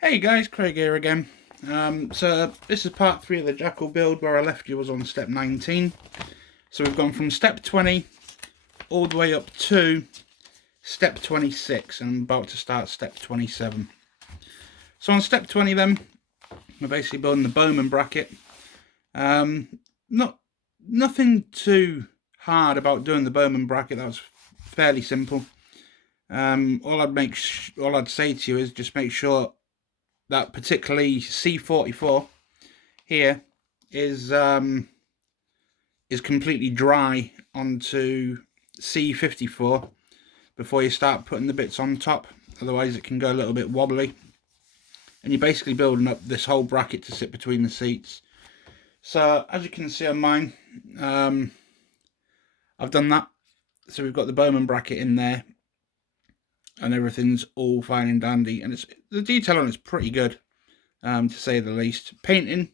Hey guys, Craig here again. So this is part 3 of the Jackal build. Where I left you was on step 19. So we've gone from step 20 all the way up to step 26, and I'm about to start step 27. So on step 20 then, we're basically building the Bowman Bracket. Nothing too hard about doing the Bowman Bracket. That was fairly simple. All I'd say to you is just make sure that particularly C44 here is completely dry onto C54 before you start putting the bits on top. Otherwise it can go a little bit wobbly, and you're basically building up this whole bracket to sit between the seats. So as you can see on mine, I've done that. So we've got the Bowman bracket in there and everything's all fine and dandy, and the detail on it's pretty good, to say the least. Painting,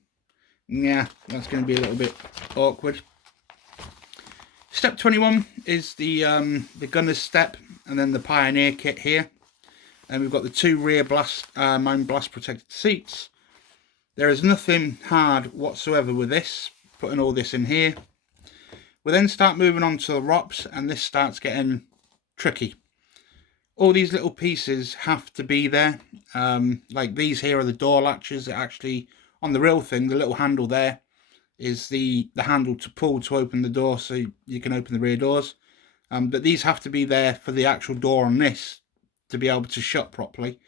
yeah, that's going to be a little bit awkward. Step 21 is the gunner's step, and then the Pioneer kit here. And we've got the 2 rear mine blast protected seats. There is nothing hard whatsoever with this, putting all this in here. We then start moving on to the ROPs, and this starts getting tricky. All these little pieces have to be there. Like these here are the door latches. Actually, on the real thing, the little handle there is the handle to pull to open the door, so you can open the rear doors. But these have to be there for the actual door on this to be able to shut properly.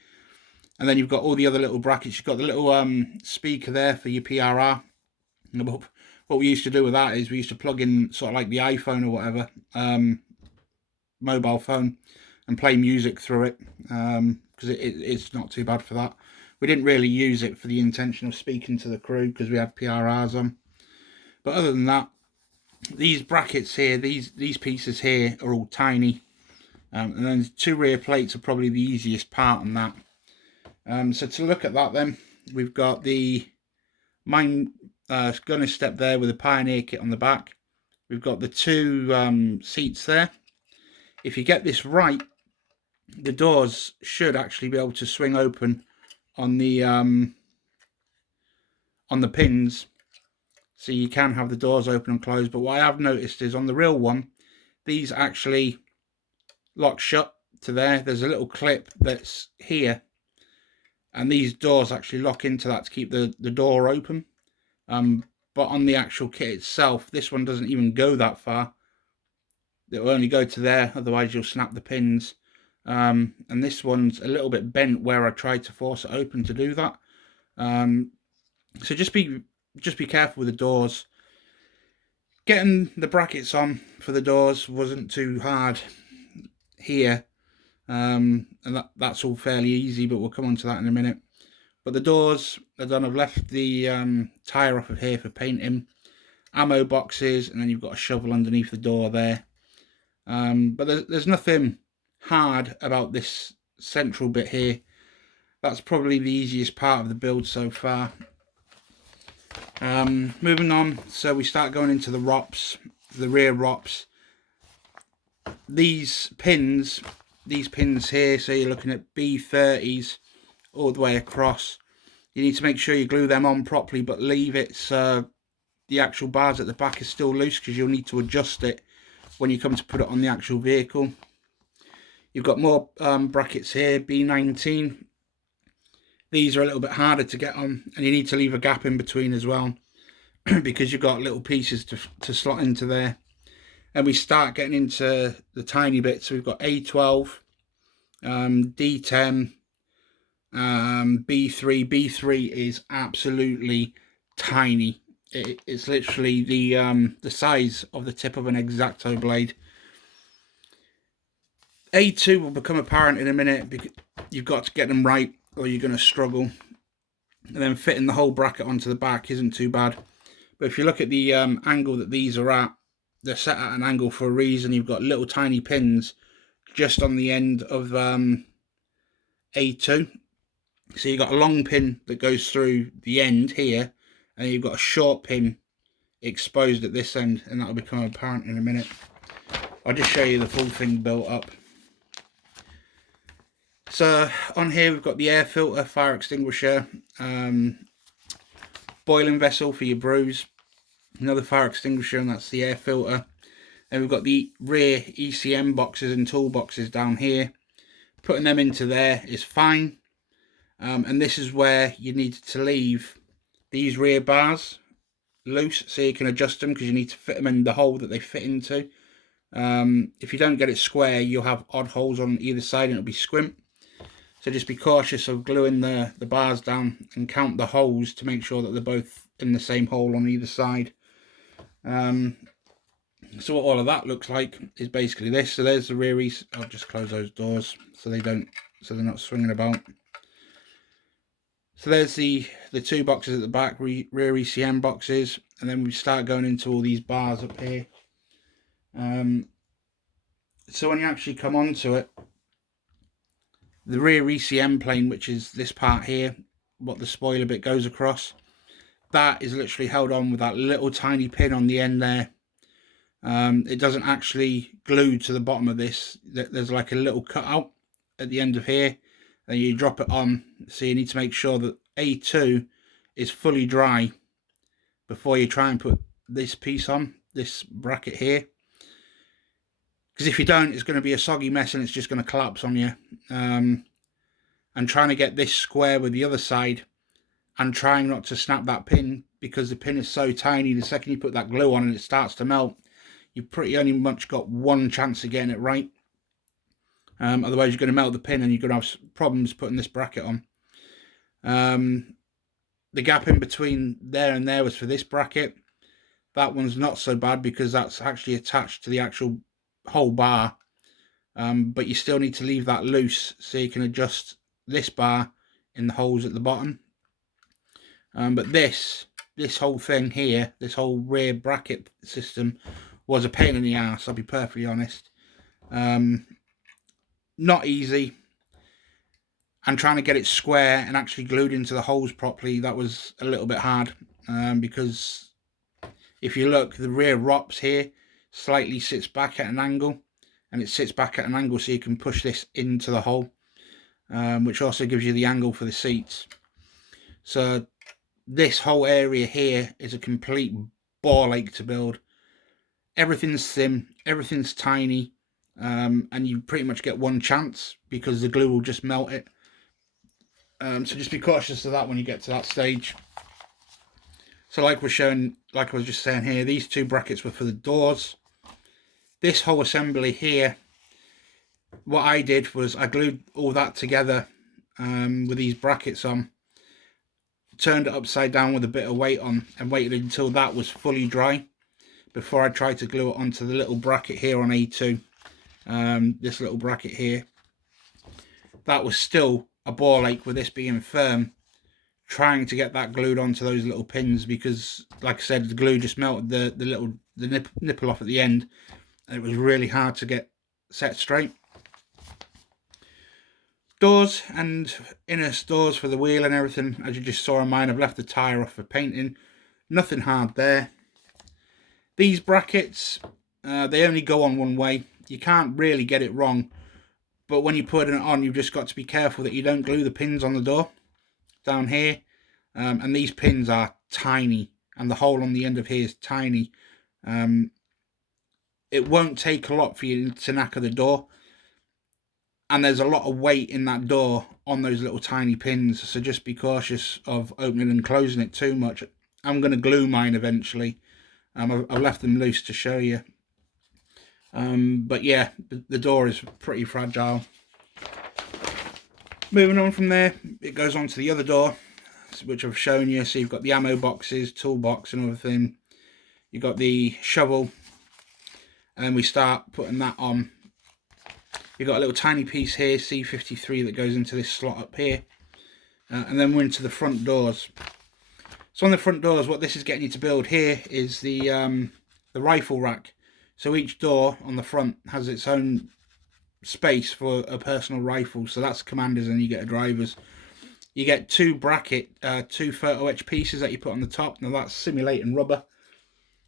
And then you've got all the other little brackets. You've got the little speaker there for your PRR. What we used to do with that is we used to plug in sort of like the iPhone or whatever, mobile phone, and play music through it, because it's not too bad for that. We didn't really use it for the intention of speaking to the crew because we had PRRs on. But other than that, these brackets here, these pieces here are all tiny. And then the 2 rear plates are probably the easiest part on that. So to look at that then, we've got the mine gunner step there with a Pioneer kit on the back. We've got the 2 seats there. If you get this right, the doors should actually be able to swing open on the pins, so you can have the doors open and close. But what I have noticed is on the real one, these actually lock shut to there. There's a little clip that's here, and these doors actually lock into that to keep the door open. But on the actual kit itself, this one doesn't even go that far. It will only go to there, otherwise you'll snap the pins. And this one's a little bit bent where I tried to force it open to do that. So just be careful with the doors. Getting the brackets on for the doors wasn't too hard here, and that's all fairly easy, but we'll come on to that in a minute. But the doors are done. I've left the tyre off of here for painting. Ammo boxes, and then you've got a shovel underneath the door there. But there's nothing hard about this central bit here. That's probably the easiest part of the build so far. Moving on, so we start going into the ROPs, the rear ROPs. These pins here, so you're looking at B30s all the way across. You need to make sure you glue them on properly, but leave it so the actual bars at the back is still loose, because you'll need to adjust it when you come to put it on the actual vehicle. You've got more brackets here, B19. These are a little bit harder to get on, and you need to leave a gap in between as well, because you've got little pieces to slot into there. And we start getting into the tiny bits. So we've got A12, D10, B3. B3 is absolutely tiny. It's literally the size of the tip of an X-Acto blade. A2 will become apparent in a minute, because you've got to get them right or you're going to struggle. And then fitting the whole bracket onto the back isn't too bad. But if you look at the angle that these are at, they're set at an angle for a reason. You've got little tiny pins just on the end of A2. So you've got a long pin that goes through the end here, and you've got a short pin exposed at this end, and that'll become apparent in a minute. I'll just show you the full thing built up. So on here we've got the air filter, fire extinguisher, boiling vessel for your brews, another fire extinguisher, and that's the air filter. And we've got the rear Ecm boxes and toolboxes down here. Putting them into there is fine. And this is where you need to leave these rear bars loose so you can adjust them, because you need to fit them in the hole that they fit into. If you don't get it square, you'll have odd holes on either side and it'll be squint. So just be cautious of gluing the bars down and count the holes to make sure that they're both in the same hole on either side. So what all of that looks like is basically this. So there's the rear I'll just close those doors so they're not swinging about. So there's the two boxes at the back, rear Ecm boxes, and then we start going into all these bars up here. So when you actually come onto it, the rear Ecm plane, which is this part here, what the spoiler bit goes across, that is literally held on with that little tiny pin on the end there. It doesn't actually glue to the bottom of this. There's like a little cutout at the end of here, and you drop it on. So you need to make sure that A2 is fully dry before you try and put this piece on, this bracket here. Because if you don't, it's going to be a soggy mess and it's just going to collapse on you. And trying to get this square with the other side and trying not to snap that pin, because the pin is so tiny, the second you put that glue on and it starts to melt, you've pretty only much got one chance of getting it right. Otherwise you're going to melt the pin and you're going to have problems putting this bracket on. The gap in between there and there was for this bracket. That one's not so bad because that's actually attached to the actual whole bar, but you still need to leave that loose so you can adjust this bar in the holes at the bottom. But this whole thing here, this whole rear bracket system, was a pain in the ass, I'll be perfectly honest. Not easy, and trying to get it square and actually glued into the holes properly, that was a little bit hard, because if you look, the rear ROPS here slightly sits back at an angle, and it sits back at an angle so you can push this into the hole, which also gives you the angle for the seats. So this whole area here is a complete ball ache to build. Everything's thin, everything's tiny, and you pretty much get one chance because the glue will just melt it. So just be cautious of that when you get to that stage. So like I was just saying here, these two brackets were for the doors. This whole assembly here, what I did was I glued all that together with these brackets on, turned it upside down with a bit of weight on, and waited until that was fully dry before I tried to glue it onto the little bracket here on A2. This little bracket here, that was still a ball ache with this being firm, trying to get that glued onto those little pins, because like I said, the glue just melted the nipple off at the end, and it was really hard to get set straight. Doors and inner doors for the wheel and everything, as you just saw on mine, I've left the tyre off for painting. Nothing hard there. These brackets, they only go on one way. You can't really get it wrong, but when you're putting it on, you've just got to be careful that you don't glue the pins on the door down here. And these pins are tiny, and the hole on the end of here is tiny. It won't take a lot for you to knacker the door, and there's a lot of weight in that door on those little tiny pins, so just be cautious of opening and closing it too much. I'm going to glue mine eventually. I've left them loose to show you. But yeah, the door is pretty fragile. Moving on from there, it goes on to the other door, which I've shown you. So you've got the ammo boxes, toolbox and everything. You've got the shovel, and we start putting that on. You've got a little tiny piece here, C53, that goes into this slot up here. And then we're into the front doors. So on the front doors, what this is getting you to build here is the rifle rack. So each door on the front has its own space for a personal rifle. So that's commanders, and you get a driver's. You get two photo etch pieces that you put on the top. Now that's simulating rubber.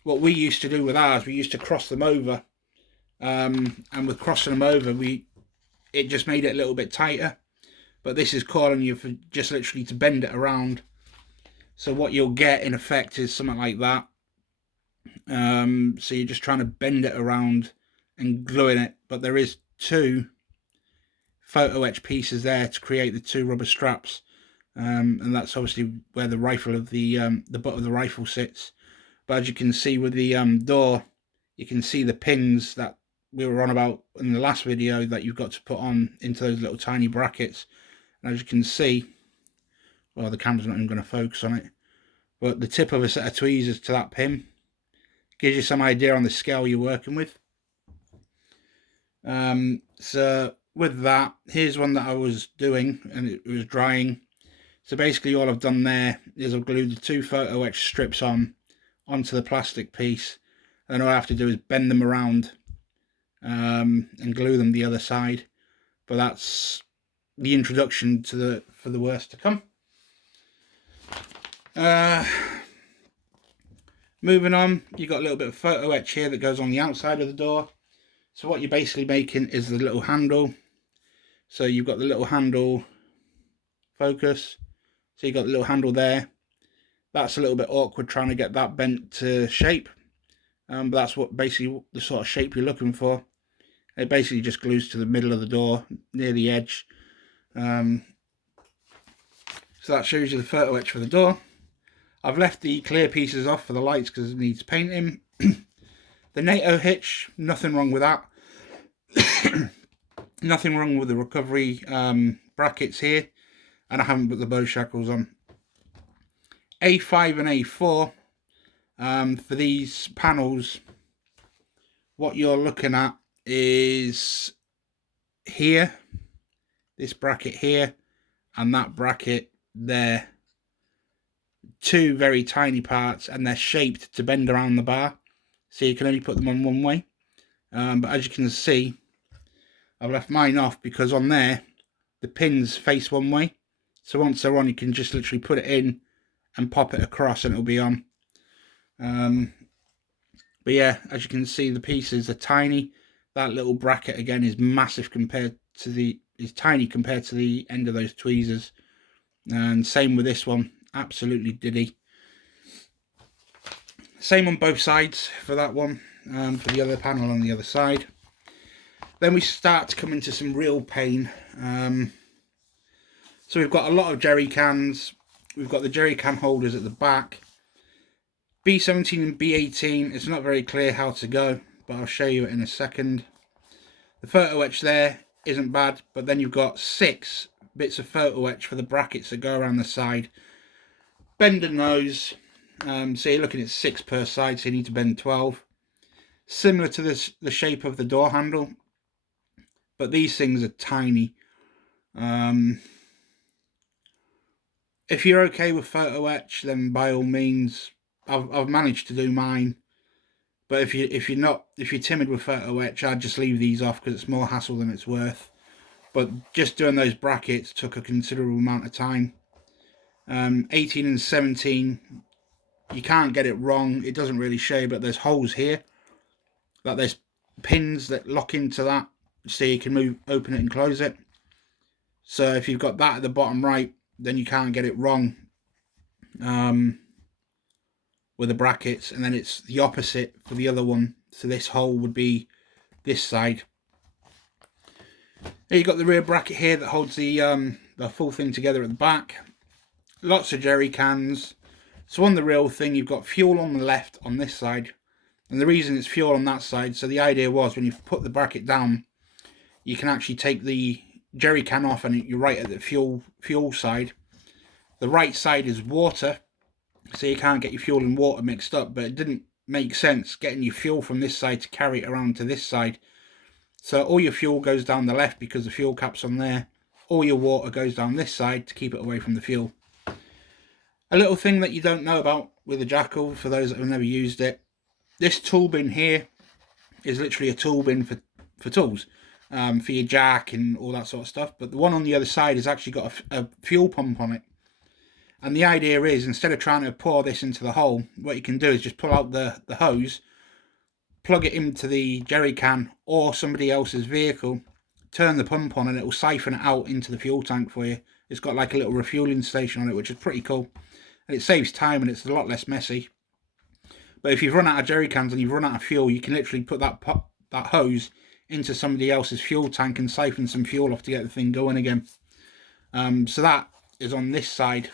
What we used to do with ours, we used to cross them over. And with crossing them over, it just made it a little bit tighter. but this is calling you for just literally to bend it around. So what you'll get in effect is something like that. So you're just trying to bend it around and gluing it, but there is 2 photo etch pieces there to create the 2 rubber straps, and that's obviously where the rifle of the butt of the rifle sits. But as you can see with the door, you can see the pins that we were on about in the last video that you've got to put on into those little tiny brackets. And as you can see, well, the camera's not even going to focus on it, but the tip of a set of tweezers to that pin gives you some idea on the scale you're working with. So with that, here's one that I was doing and it was drying. So basically all I've done there is I've glued the 2 photo etch strips onto the plastic piece, and all I have to do is bend them around and glue them the other side. But that's the introduction to for the worst to come. Moving on, you've got a little bit of photo etch here that goes on the outside of the door. So what you're basically making is the little handle. So you've got the little handle focus. So you've got the little handle there. That's a little bit awkward trying to get that bent to shape. But that's what basically the sort of shape you're looking for. It basically just glues to the middle of the door near the edge. So that shows you the photo etch for the door. I've left the clear pieces off for the lights because it needs painting. The NATO hitch, nothing wrong with that. Nothing wrong with the recovery brackets here, and I haven't put the bow shackles on. A5 and A4, for these panels, what you're looking at is here, this bracket here, and that bracket there. 2 very tiny parts, and they're shaped to bend around the bar, so you can only put them on one way. But as you can see, I've left mine off because on there the pins face one way, so once they're on you can just literally put it in and pop it across and it'll be on. But yeah, as you can see, the pieces are tiny. That little bracket again is massive compared to is tiny compared to the end of those tweezers, and same with this one, absolutely diddy. Same on both sides for that one, for the other panel on the other side. Then we start to come into some real pain. So we've got a lot of jerry cans. We've got the jerry can holders at the back. B17 and B18, it's not very clear how to go, but I'll show you it in a second. The photo etch there isn't bad, but then you've got 6 bits of photo etch for the brackets that go around the side. Bending those, so you're looking at 6 per side, so you need to bend 12. Similar to the shape of the door handle, but these things are tiny. If you're okay with photo etch, then by all means, I've managed to do mine. But if you're timid with photo etch, I'd just leave these off because it's more hassle than it's worth. But just doing those brackets took a considerable amount of time. 18 and 17, you can't get it wrong. It doesn't really show, but there's holes here. That there's pins that lock into that, so you can open it and close it. So if you've got that at the bottom right, then you can't get it wrong with the brackets. And then it's the opposite for the other one. So this hole would be this side. Then you've got the rear bracket here that holds the full thing together at the back. Lots of jerry cans. So on the real thing, you've got fuel on the left on this side. And the reason it's fuel on that side, so the idea was when you put the bracket down, you can actually take the jerry can off and you're right at the fuel side. The right side is water, so you can't get your fuel and water mixed up, but it didn't make sense getting your fuel from this side to carry it around to this side. So all your fuel goes down the left because the fuel cap's on there. All your water goes down this side to keep it away from the fuel. A little thing that you don't know about with a Jackal, for those that have never used it, this tool bin here is literally a tool bin for tools, for your jack and all that sort of stuff. But the one on the other side has actually got a fuel pump on it. And the idea is, instead of trying to pour this into the hole, what you can do is just pull out the hose, plug it into the jerry can or somebody else's vehicle, turn the pump on and it will siphon it out into the fuel tank for you. It's got like a little refueling station on it, which is pretty cool. And it saves time and it's a lot less messy. But if you've run out of jerry cans and you've run out of fuel, you can literally put that hose into somebody else's fuel tank and siphon some fuel off to get the thing going again. So that is on this side,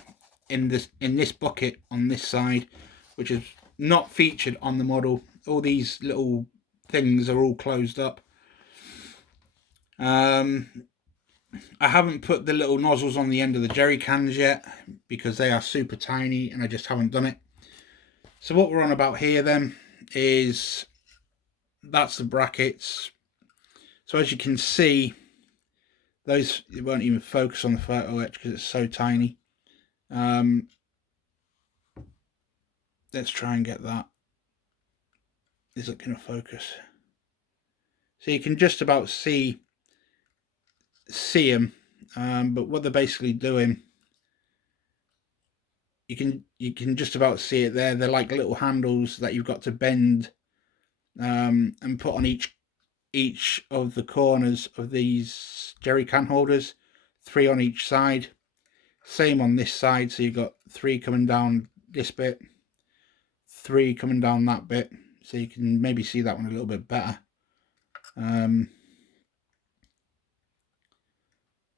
in this bucket on this side, which is not featured on the model. All these little things are all closed up. I haven't put the little nozzles on the end of the jerry cans yet because they are super tiny and I just haven't done it. So what we're on about here then is, that's the brackets. So as you can see, those, it won't even focus on the photo etch because it's so tiny. Let's try and get that. Is it going to focus? So you can just about see them, but what they're basically doing, you can just about see it there. They're like little handles that you've got to bend and put on each of the corners of these jerry can holders, 3 on each side. Same on this side, so you've got 3 coming down this bit, 3 coming down that bit, so you can maybe see that one a little bit better.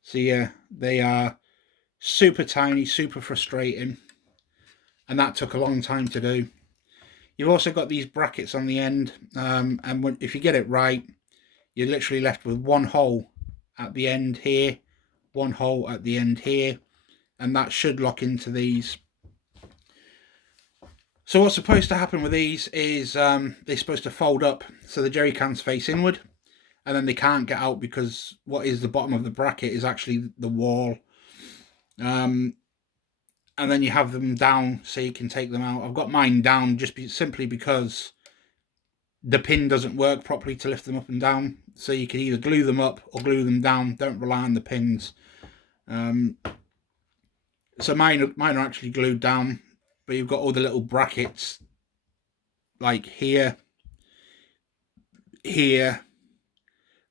So yeah, they are super tiny, super frustrating, and that took a long time to do. You've also got these brackets on the end, and if you get it right, you're literally left with one hole at the end here, one hole at the end here, and that should lock into these. So what's supposed to happen with these is they're supposed to fold up so the jerry cans face inward, and then they can't get out because what is the bottom of the bracket is actually the wall. And then you have them down so you can take them out. I've got mine down just simply because the pin doesn't work properly to lift them up and down. So you can either glue them up or glue them down. Don't rely on the pins. So mine are actually glued down, but you've got all the little brackets like here,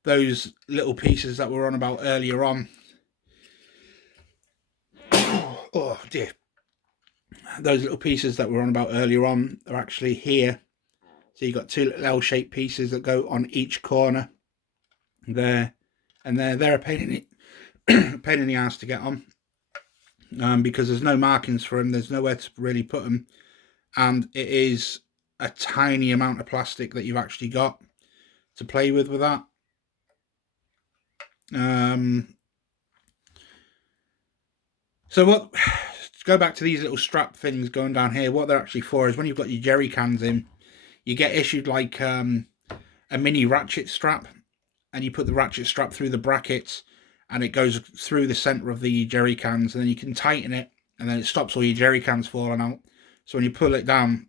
those little pieces that we were on about earlier on. Oh dear. Those little pieces that we were on about earlier on are actually here. So you've got 2 little L-shaped pieces that go on each corner there, and they're a pain in the ass to get on, because there's no markings for them, there's nowhere to really put them, and it is a tiny amount of plastic that you've actually got to play with that. So what, to go back to these little strap things going down here, what they're actually for is when you've got your jerry cans in, you get issued like a mini ratchet strap, and you put the ratchet strap through the brackets and it goes through the center of the jerry cans, and then you can tighten it and then it stops all your jerry cans falling out. So when you pull it down,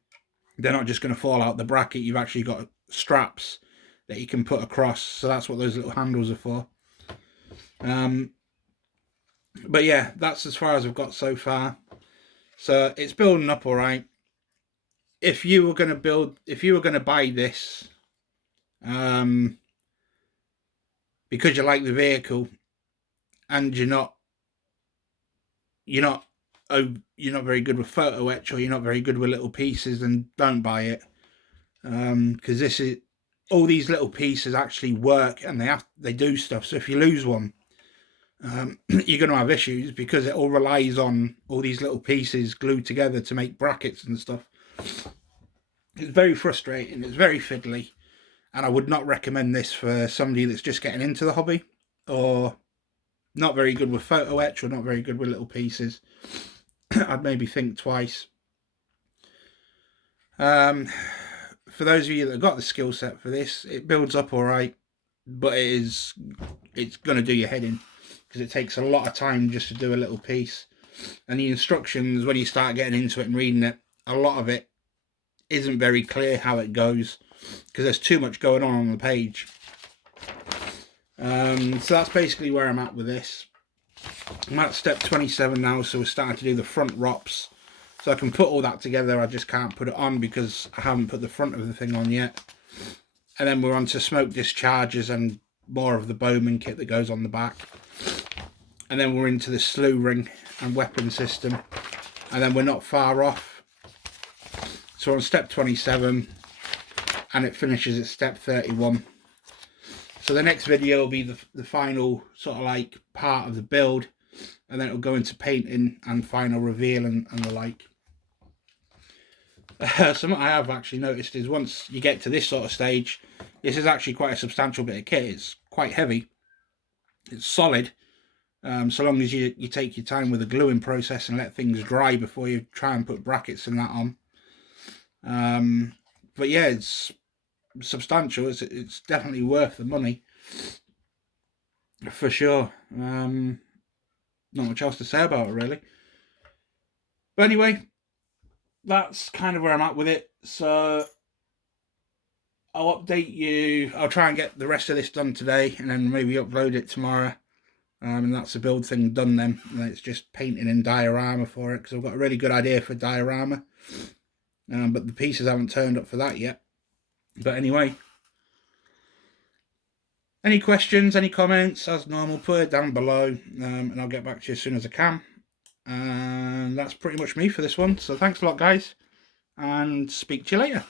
they're not just going to fall out the bracket, you've actually got straps that you can put across. So that's what those little handles are for. But yeah, that's as far as I've got so far. So it's building up all right. If you were going to buy this, because you like the vehicle and you're not very good with photo etch, or you're not very good with little pieces, then don't buy it. Because all these little pieces actually work and they do stuff. So if you lose one, you're going to have issues because it all relies on all these little pieces glued together to make brackets and stuff. It's very frustrating, it's very fiddly, and I would not recommend this for somebody that's just getting into the hobby, or not very good with photo etch, or not very good with little pieces. I'd maybe think twice. For those of you that have got the skill set for this, it builds up all right, but it's going to do your head in, because it takes a lot of time just to do a little piece. And the instructions, when you start getting into it and reading it, a lot of it isn't very clear how it goes, because there's too much going on the page. So that's basically where I'm at with this. I'm at step 27 now, so we're starting to do the front ROPs. So I can put all that together, I just can't put it on because I haven't put the front of the thing on yet. And then we're on to smoke discharges and more of the Bowman kit that goes on the back. And then we're into the slew ring and weapon system, and then we're not far off. So we're on step 27 and it finishes at step 31. So the next video will be the final sort of like part of the build, and then it'll go into painting and final reveal and the like. Something I have actually noticed is once you get to this sort of stage, this is actually quite a substantial bit of kit. It's quite heavy, it's solid, so long as you take your time with the gluing process and let things dry before you try and put brackets and that on. But yeah, it's substantial. It's definitely worth the money for sure. Not much else to say about it really, but anyway, that's kind of where I'm at with it. So I'll update you. I'll try and get the rest of this done today and then maybe upload it tomorrow, and that's the build thing done then. And it's just painting in diorama for it, because I've got a really good idea for diorama, but the pieces haven't turned up for that yet. But anyway, any questions, any comments, as normal, put it down below, and I'll get back to you as soon as I can. And that's pretty much me for this one. So thanks a lot, guys, and speak to you later.